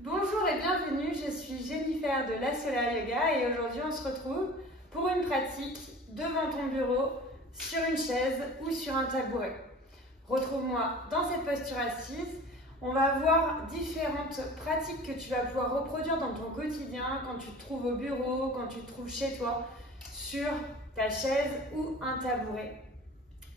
Bonjour et bienvenue, je suis Jennifer de La Solar Yoga et aujourd'hui on se retrouve pour une pratique devant ton bureau, sur une chaise ou sur un tabouret. Retrouve-moi dans cette posture assise. On va voir différentes pratiques que tu vas pouvoir reproduire dans ton quotidien quand tu te trouves au bureau, quand tu te trouves chez toi, sur ta chaise ou un tabouret,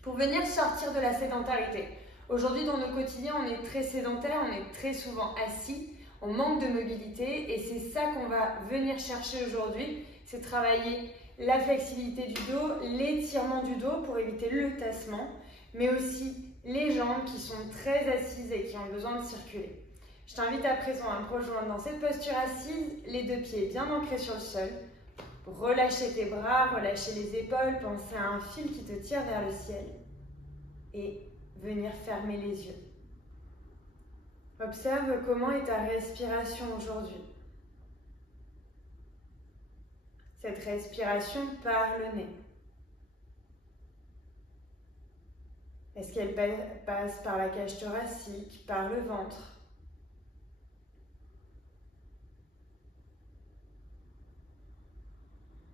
pour venir sortir de la sédentarité. Aujourd'hui dans nos quotidiens, on est très sédentaire, on est très souvent assis. On manque de mobilité et c'est ça qu'on va venir chercher aujourd'hui, c'est travailler la flexibilité du dos, l'étirement du dos pour éviter le tassement, mais aussi les jambes qui sont très assises et qui ont besoin de circuler. Je t'invite à présent à me rejoindre dans cette posture assise, les deux pieds bien ancrés sur le sol. Relâcher tes bras, relâcher les épaules, penser à un fil qui te tire vers le ciel et venir fermer les yeux. Observe comment est ta respiration aujourd'hui. Cette respiration par le nez. Est-ce qu'elle passe par la cage thoracique, par le ventre?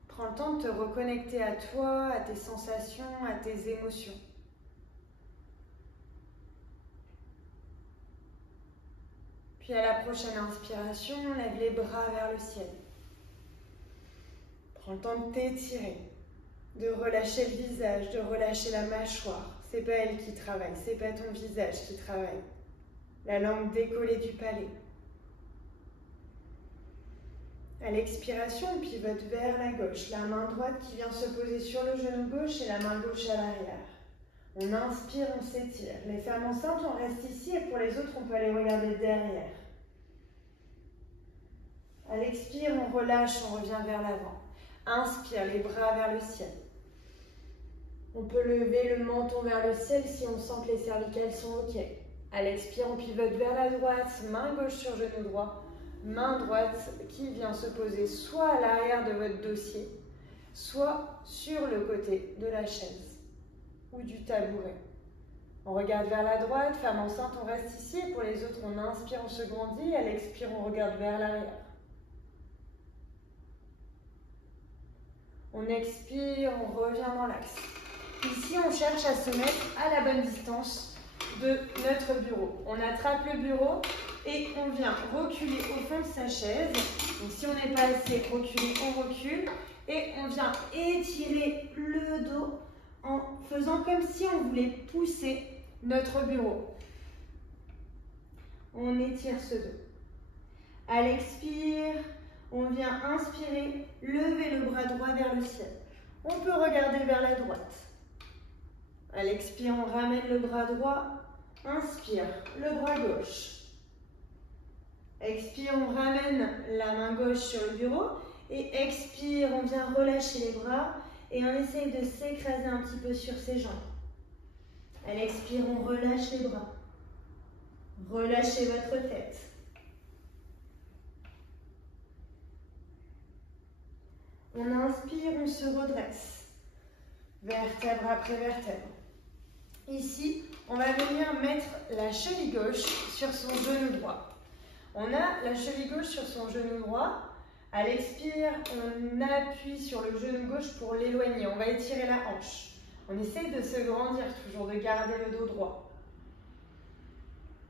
Prends le temps de te reconnecter à toi, à tes sensations, à tes émotions. Puis à la prochaine inspiration, lève les bras vers le ciel. Prends le temps de t'étirer, de relâcher le visage, de relâcher la mâchoire. C'est pas elle qui travaille, c'est pas ton visage qui travaille. La langue décollée du palais. À l'expiration, on pivote vers la gauche. La main droite qui vient se poser sur le genou gauche et la main gauche à l'arrière. On inspire, on s'étire. Les femmes enceintes, on reste ici et pour les autres, on peut aller regarder derrière. À l'expire, on relâche, on revient vers l'avant. Inspire, les bras vers le ciel. On peut lever le menton vers le ciel si on sent que les cervicales sont OK. À l'expire, on pivote vers la droite, main gauche sur genou droit, main droite qui vient se poser soit à l'arrière de votre dossier, soit sur le côté de la chaise ou du tabouret. On regarde vers la droite, femme enceinte, on reste ici. Et pour les autres, on inspire, on se grandit. À l'expire, on regarde vers l'arrière. On expire, on revient dans l'axe. Ici, on cherche à se mettre à la bonne distance de notre bureau. On attrape le bureau et on vient reculer au fond de sa chaise. Donc, si on n'est pas assez reculé, on recule. Et on vient étirer le dos en faisant comme si on voulait pousser notre bureau. On étire ce dos. À l'expire, on vient inspirer, lever le bras droit vers le ciel. On peut regarder vers la droite. À l'expire, on ramène le bras droit. Inspire, le bras gauche. Expire, on ramène la main gauche sur le bureau. Et expire, on vient relâcher les bras. Et on essaye de s'écraser un petit peu sur ses jambes. À l'expire, on relâche les bras. Relâchez votre tête. On inspire, on se redresse. Vertèbre après vertèbre. Ici, on va venir mettre la cheville gauche sur son genou droit. On a la cheville gauche sur son genou droit. À l'expire, on appuie sur le genou gauche pour l'éloigner. On va étirer la hanche. On essaye de se grandir toujours, de garder le dos droit.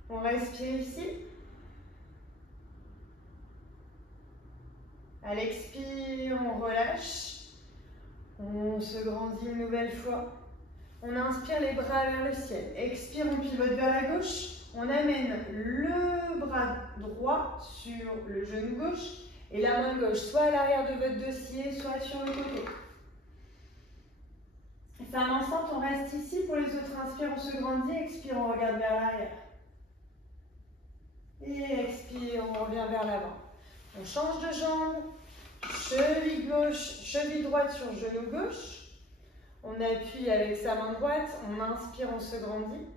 On respire ici. À l'expire, on relâche. On se grandit une nouvelle fois. On inspire les bras vers le ciel. Expire, on pivote vers la gauche. On amène le bras droit sur le genou gauche et la main gauche soit à l'arrière de votre dossier, soit sur le côté. Femme enceinte, on reste ici. Pour les autres, inspire, on se grandit. Expire, on regarde vers l'arrière. Et expire, on revient vers l'avant. On change de jambe. Cheville gauche, cheville droite sur genou gauche. On appuie avec sa main droite. On inspire, on se grandit.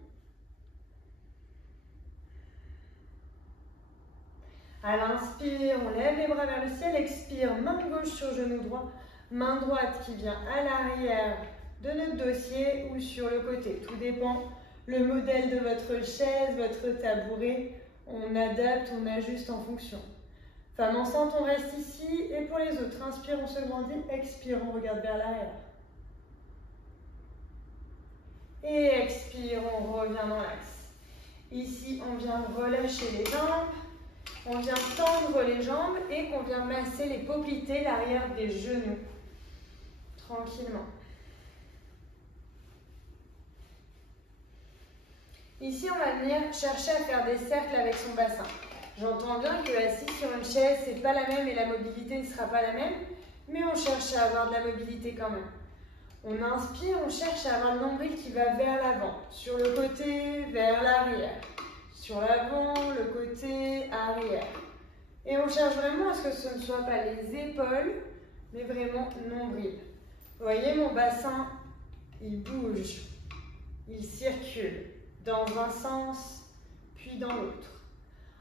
À l'inspire, on lève les bras vers le ciel. Expire, main gauche sur genou droit. Main droite qui vient à l'arrière de notre dossier ou sur le côté. Tout dépend le modèle de votre chaise, votre tabouret. on adapte, on ajuste en fonction. Femme enceinte, on reste ici. Et pour les autres, inspire, on se grandit. Expire, on regarde vers l'arrière. Et expire, on revient dans l'axe. Ici, on vient relâcher les jambes. On vient tendre les jambes et on vient masser les poplités, l'arrière des genoux. Tranquillement. Ici, on va venir chercher à faire des cercles avec son bassin. J'entends bien que assis sur une chaise, c'est pas la même et la mobilité ne sera pas la même, mais on cherche à avoir de la mobilité quand même. On inspire, on cherche à avoir le nombril qui va vers l'avant, sur le côté, vers l'arrière. Sur l'avant, le côté, arrière. Et on cherche vraiment à ce que ce ne soit pas les épaules, mais vraiment nombril. Vous voyez, mon bassin, il bouge, il circule dans un sens, puis dans l'autre.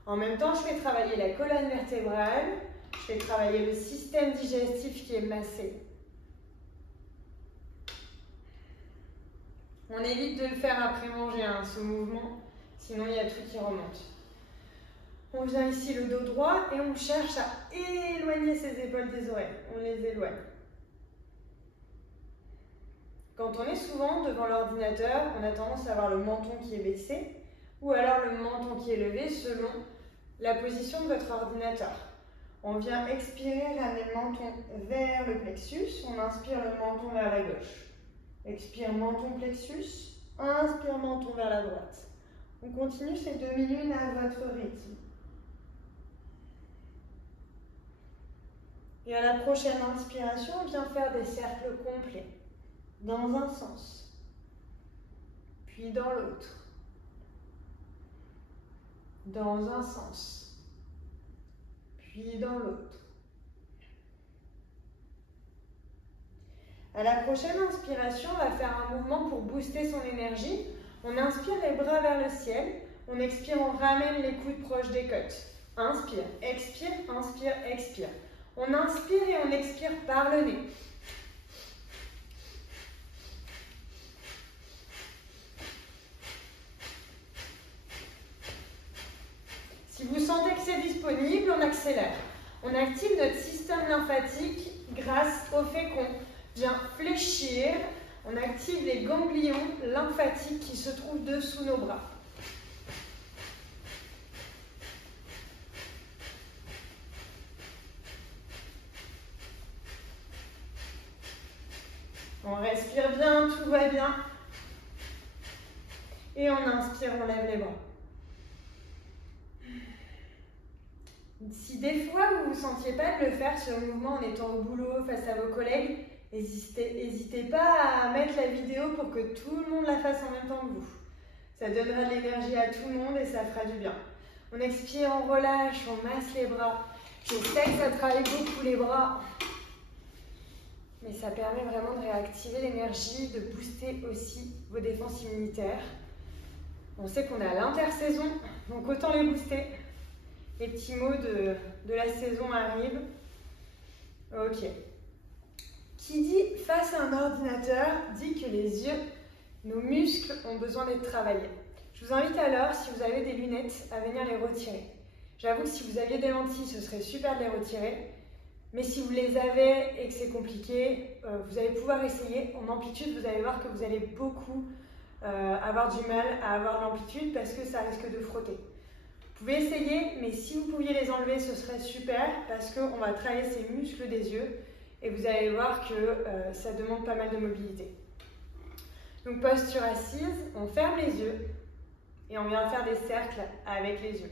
En même temps, je fais travailler la colonne vertébrale, je fais travailler le système digestif qui est massé. On évite de le faire après manger, hein, ce mouvement, sinon il y a tout qui remonte. On vient ici le dos droit et on cherche à éloigner ses épaules des oreilles. On les éloigne. Quand on est souvent devant l'ordinateur, on a tendance à avoir le menton qui est baissé ou alors le menton qui est levé selon la position de votre ordinateur. On vient expirer, ramener le menton vers le plexus. On inspire le menton vers la gauche. Expire, menton plexus. Inspire, menton vers la droite. On continue ces 2 minutes à votre rythme. Et à la prochaine inspiration, on vient faire des cercles complets. Dans un sens, puis dans l'autre. Dans un sens, puis dans l'autre. À la prochaine inspiration, on va faire un mouvement pour booster son énergie. On inspire les bras vers le ciel. On expire, on ramène les coudes proches des côtes. Inspire, expire, expire. On inspire et on expire par le nez. Si vous sentez que c'est disponible, on accélère. On active notre système lymphatique grâce au fait qu'on vient fléchir. On active les ganglions lymphatiques qui se trouvent dessous nos bras. On respire bien, tout va bien. Et on inspire, on lève les bras. Si des fois vous ne vous sentiez pas de le faire, ce mouvement en étant au boulot face à vos collègues, n'hésitez pas à mettre la vidéo pour que tout le monde la fasse en même temps que vous. Ça donnera de l'énergie à tout le monde et ça fera du bien. On expire, on relâche, on masse les bras. Je sais que ça travaille beaucoup les bras, mais ça permet vraiment de réactiver l'énergie, de booster aussi vos défenses immunitaires. On sait qu'on est à l'intersaison, donc autant les booster. Les petits mots de la saison arrivent. Ok. Qui dit face à un ordinateur dit que les yeux, nos muscles ont besoin d'être travaillés. Je vous invite alors, si vous avez des lunettes, à venir les retirer. J'avoue que si vous aviez des lentilles, ce serait super de les retirer. Mais si vous les avez et que c'est compliqué, vous allez pouvoir essayer. En amplitude, vous allez voir que vous allez beaucoup avoir du mal à avoir de l'amplitude parce que ça risque de frotter. Vous pouvez essayer, mais si vous pouviez les enlever, ce serait super parce qu'on va travailler ces muscles des yeux et vous allez voir que ça demande pas mal de mobilité. Donc posture assise, on ferme les yeux et on vient faire des cercles avec les yeux.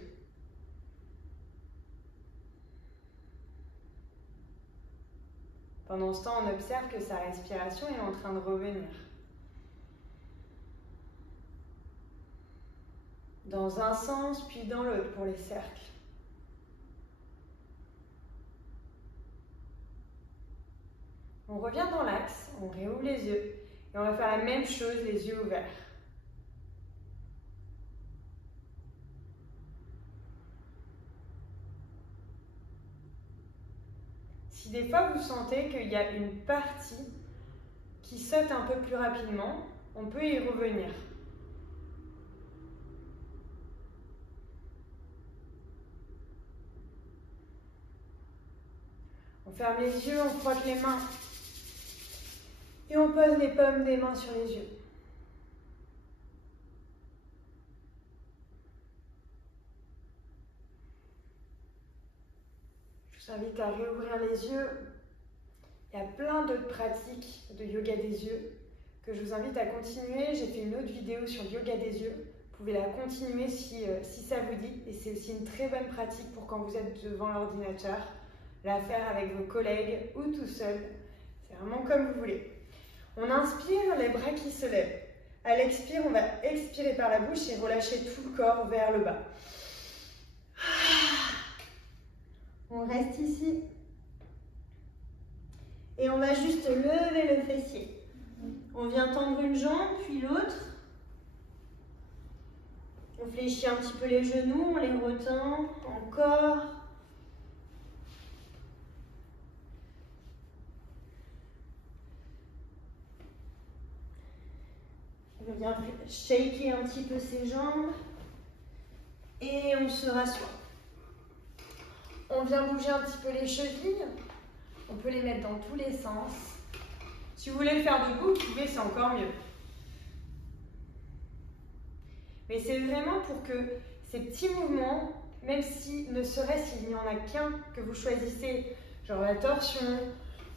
Pendant ce temps, on observe que sa respiration est en train de revenir. Dans un sens, puis dans l'autre pour les cercles. On revient dans l'axe, on réouvre les yeux et on va faire la même chose, les yeux ouverts. Si des fois vous sentez qu'il y a une partie qui saute un peu plus rapidement, on peut y revenir. On ferme les yeux, on frotte les mains et on pose les paumes des mains sur les yeux. Je vous invite à réouvrir les yeux. Il y a plein d'autres pratiques de yoga des yeux que je vous invite à continuer. J'ai fait une autre vidéo sur le yoga des yeux. Vous pouvez la continuer si ça vous dit. Et c'est aussi une très bonne pratique pour quand vous êtes devant l'ordinateur, la faire avec vos collègues ou tout seul. C'est vraiment comme vous voulez. On inspire, les bras qui se lèvent. À l'expire, on va expirer par la bouche et relâcher tout le corps vers le bas. On reste ici. Et on va juste lever le fessier. On vient tendre une jambe, puis l'autre. On fléchit un petit peu les genoux, on les retend. Encore. On vient shaker un petit peu ses jambes. Et on se rassoit. On vient bouger un petit peu les chevilles. On peut les mettre dans tous les sens. Si vous voulez le faire debout, vous pouvez, c'est encore mieux. Mais c'est vraiment pour que ces petits mouvements, même si ne serait-ce qu'il n'y en a qu'un que vous choisissez, genre la torsion,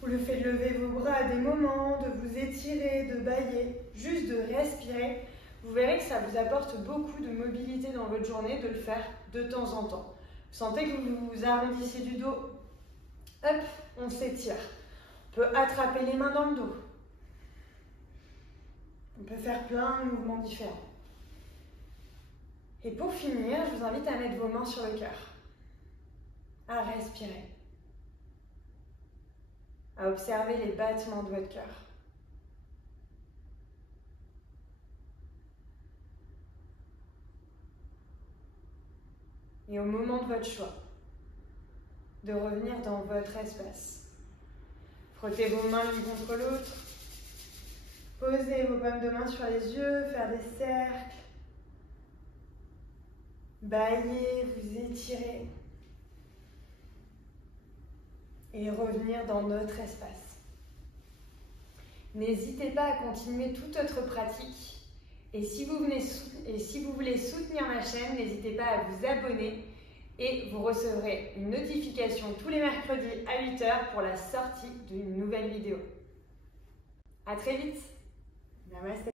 ou le fait de lever vos bras à des moments, de vous étirer, de bâiller, juste de respirer, vous verrez que ça vous apporte beaucoup de mobilité dans votre journée de le faire de temps en temps. Vous sentez que vous vous arrondissez du dos, hop, on s'étire. On peut attraper les mains dans le dos. On peut faire plein de mouvements différents. Et pour finir, je vous invite à mettre vos mains sur le cœur, à respirer, à observer les battements de votre cœur. Et au moment de votre choix, de revenir dans votre espace. Frottez vos mains l'une contre l'autre. Posez vos paumes de main sur les yeux, faire des cercles. Bâillez, vous étirez. Et revenir dans notre espace. N'hésitez pas à continuer toute autre pratique. Et si vous voulez soutenir ma chaîne, n'hésitez pas à vous abonner et vous recevrez une notification tous les mercredis à 8 h pour la sortie d'une nouvelle vidéo. À très vite. Namaste.